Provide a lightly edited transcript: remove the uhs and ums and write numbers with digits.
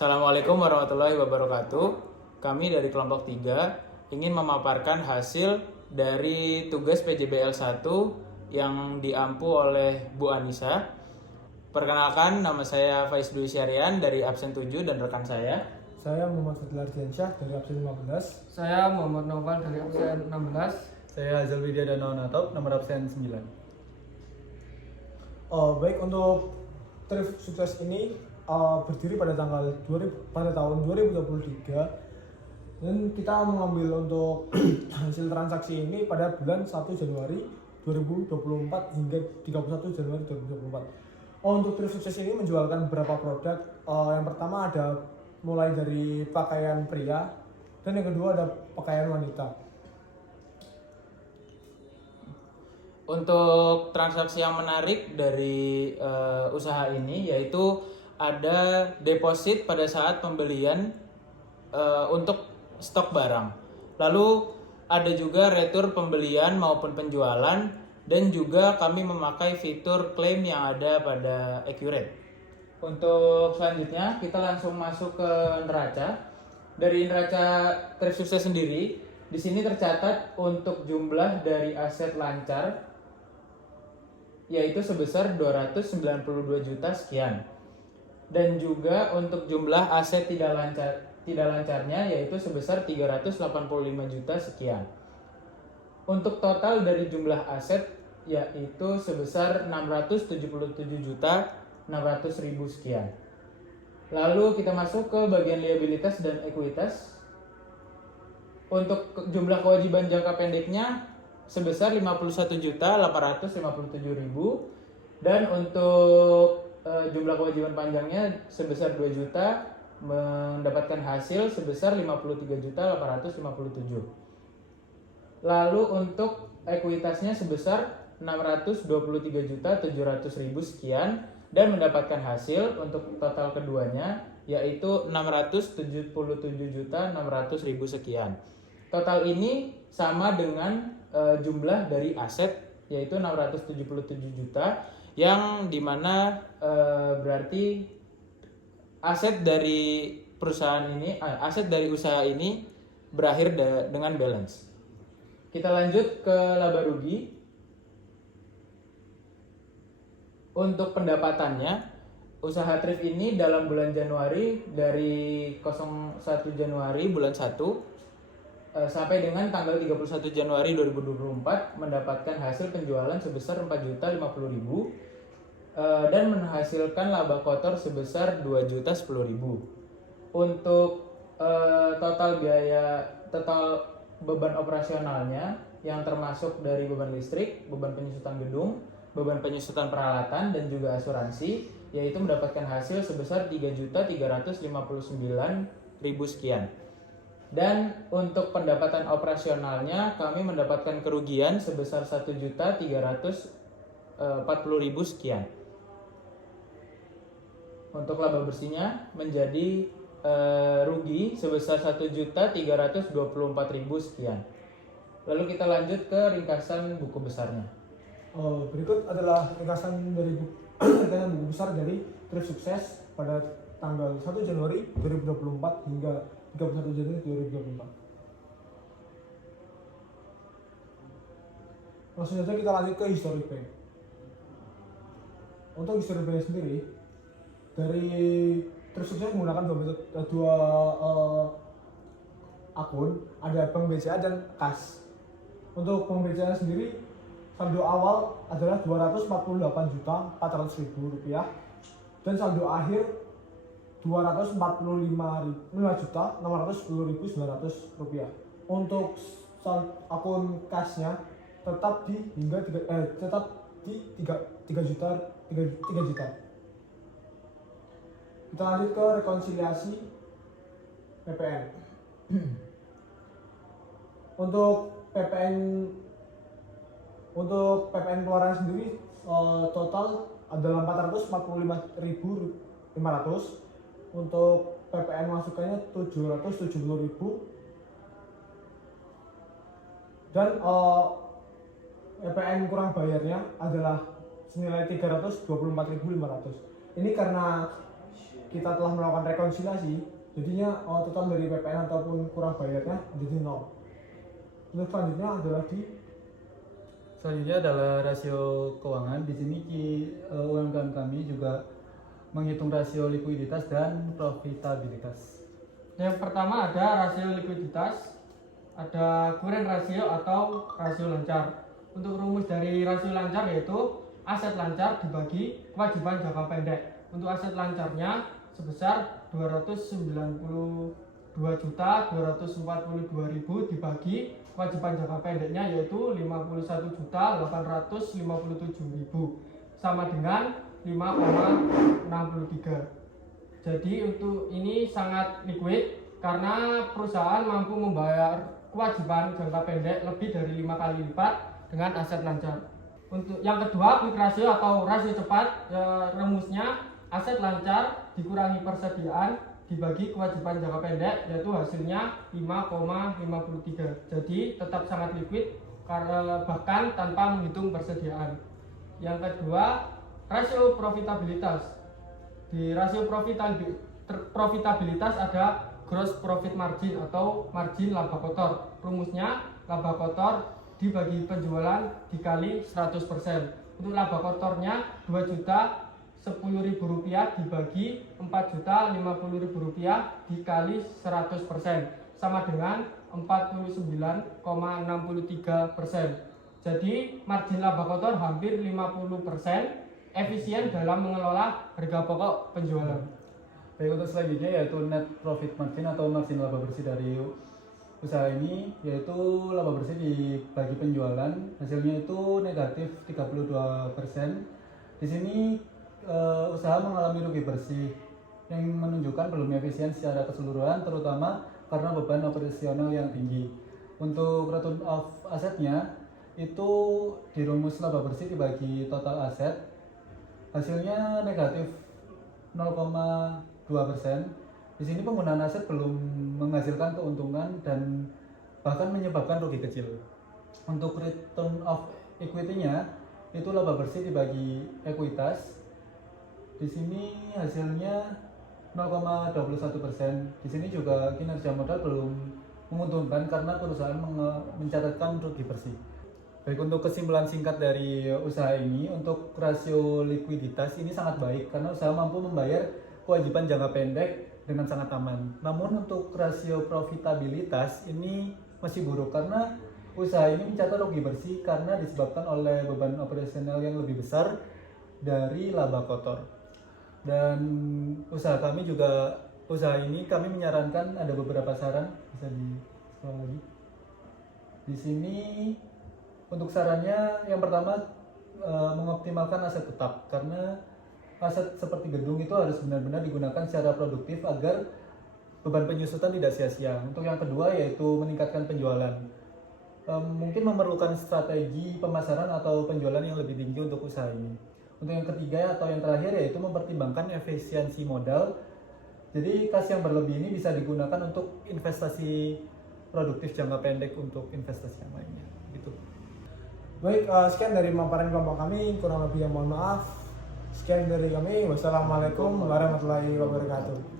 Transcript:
Assalamualaikum warahmatullahi wabarakatuh. Kami dari kelompok 3 ingin memaparkan hasil dari tugas PJBL 1 yang diampu oleh Bu Anissa. Perkenalkan, nama saya Faiz Dwi Syarian dari absen 7 dan rekan saya. Saya Muhammad Fadil Ardiansyah dari absen 15. Saya Muhammad Noval dari absen 16. Saya Azal Widya Danau Natop, nomor absen 9. Baik, untuk trip sukses ini berdiri pada tahun 2023 dan kita mengambil untuk hasil transaksi ini pada bulan 1 Januari 2024 hingga 31 Januari 2024. Untuk trip sukses ini menjualkan beberapa produk. Yang pertama ada mulai dari pakaian pria dan yang kedua ada pakaian wanita. Untuk transaksi yang menarik dari usaha ini yaitu ada deposit pada saat pembelian untuk stok barang. Lalu ada juga retur pembelian maupun penjualan, dan juga kami memakai fitur klaim yang ada pada Accurate. Untuk selanjutnya kita langsung masuk ke neraca. Dari neraca trip sukses sendiri, di sini tercatat untuk jumlah dari aset lancar yaitu sebesar 292 juta sekian. Dan juga untuk jumlah aset tidak lancarnya yaitu sebesar 385 juta sekian. Untuk total dari jumlah aset yaitu sebesar 677 juta 600 ribu sekian. Lalu kita masuk ke bagian liabilitas dan ekuitas. Untuk jumlah kewajiban jangka pendeknya sebesar 51.857.000, dan untuk jumlah kewajiban panjangnya sebesar 2 juta, mendapatkan hasil sebesar 53.857. Lalu untuk ekuitasnya sebesar 623.700.000 sekian, dan mendapatkan hasil untuk total keduanya yaitu 677.600.000 sekian. Total ini sama dengan jumlah dari aset yaitu 677 juta, yang dimana berarti aset dari perusahaan ini, aset dari usaha ini berakhir dengan balance. Kita lanjut ke laba rugi. Untuk pendapatannya, usaha thrift ini dalam bulan Januari dari 01 Januari bulan 1 sampai dengan tanggal 31 Januari 2024 mendapatkan hasil penjualan sebesar 4.050.000 dan menghasilkan laba kotor sebesar 2.010.000. Untuk total beban operasionalnya yang termasuk dari beban listrik, beban penyusutan gedung, beban penyusutan peralatan dan juga asuransi, yaitu mendapatkan hasil sebesar 3.359.000 sekian. Dan untuk pendapatan operasionalnya kami mendapatkan kerugian sebesar 1.340.000 sekian. Untuk laba bersihnya menjadi rugi sebesar 1.324.000 sekian. Lalu kita lanjut ke ringkasan buku besarnya. Berikut adalah ringkasan buku besar dari trip sukses pada tanggal 1 Januari 2024 hingga 31 Januari 2024. Langsung saja kita lanjut ke history bank. Untuk history bank sendiri, dari trip sukses menggunakan dua akun, ada bank BCA dan kas. Untuk bank BCA sendiri, saldo awal adalah Rp248.400.000 dan saldo akhir Rp245.610.900. Untuk akun kasnya tetap di 3 juta. Kita lanjut ke rekonsiliasi PPN. Untuk PPN keluaran sendiri total adalah 445.500. Untuk PPN masukannya 770.000, dan PPN kurang bayarnya adalah senilai 324.500. Ini karena kita telah melakukan rekonsiliasi, jadinya total dari PPN ataupun kurang bayarnya menjadi 0. Terus selanjutnya adalah Selanjutnya adalah rasio keuangan. Di sini UMKM kami juga menghitung rasio likuiditas dan profitabilitas. Yang pertama ada rasio likuiditas, ada current ratio atau rasio lancar. Untuk rumus dari rasio lancar yaitu aset lancar dibagi kewajiban jangka pendek. Untuk aset lancarnya sebesar 292.242.000 dibagi kewajiban jangka pendeknya yaitu 51.857.000 sama dengan 5,63. Jadi untuk ini sangat liquid karena perusahaan mampu membayar kewajiban jangka pendek lebih dari 5 kali lipat dengan aset lancar. Untuk yang kedua, quick ratio atau rasio cepat, rumusnya aset lancar dikurangi persediaan dibagi kewajiban jangka pendek yaitu hasilnya 5,53. Jadi tetap sangat liquid karena bahkan tanpa menghitung persediaan. Yang kedua, rasio profitabilitas. Di rasio profitabilitas ada gross profit margin atau margin laba kotor. Rumusnya laba kotor dibagi penjualan dikali 100%. Untuk laba kotornya 2.010.000 rupiah dibagi 4.050.000 dikali 100% sama dengan 49,63%. Jadi margin laba kotor hampir 50%, efisien dalam mengelola harga pokok penjualan. Baik, untuk selanjutnya yaitu net profit margin atau margin laba bersih dari usaha ini, yaitu laba bersih dibagi penjualan, hasilnya itu negatif 32%. Di sini usaha mengalami rugi bersih yang menunjukkan belum efisien secara keseluruhan, terutama karena beban operasional yang tinggi. Untuk return of asetnya itu di rumus laba bersih dibagi total aset, hasilnya negatif 0,2%. Di sini penggunaan aset belum menghasilkan keuntungan dan bahkan menyebabkan rugi kecil. Untuk return of equity-nya itu laba bersih dibagi ekuitas. Di sini hasilnya 0,21%. Di sini juga kinerja modal belum menguntungkan karena perusahaan mencatatkan rugi bersih. Baik, untuk kesimpulan singkat dari usaha ini, untuk rasio likuiditas ini sangat baik karena usaha mampu membayar kewajiban jangka pendek dengan sangat aman. Namun untuk rasio profitabilitas ini masih buruk karena usaha ini mencatat rugi bersih karena disebabkan oleh beban operasional yang lebih besar dari laba kotor. Dan usaha ini kami menyarankan ada beberapa saran, bisa di scroll lagi. Di sini untuk sarannya yang pertama mengoptimalkan aset tetap, karena aset seperti gedung itu harus benar-benar digunakan secara produktif agar beban penyusutan tidak sia-sia. Untuk yang kedua yaitu meningkatkan penjualan. Mungkin memerlukan strategi pemasaran atau penjualan yang lebih tinggi untuk usaha ini. Untuk yang ketiga atau yang terakhir yaitu mempertimbangkan efisiensi modal. Jadi kas yang berlebih ini bisa digunakan untuk investasi produktif jangka pendek untuk investasi yang lainnya. Gitu. Baik, sekian dari paparan kelompok kami, kurang lebih yang mohon maaf. Sekian dari kami, wassalamualaikum warahmatullahi wabarakatuh.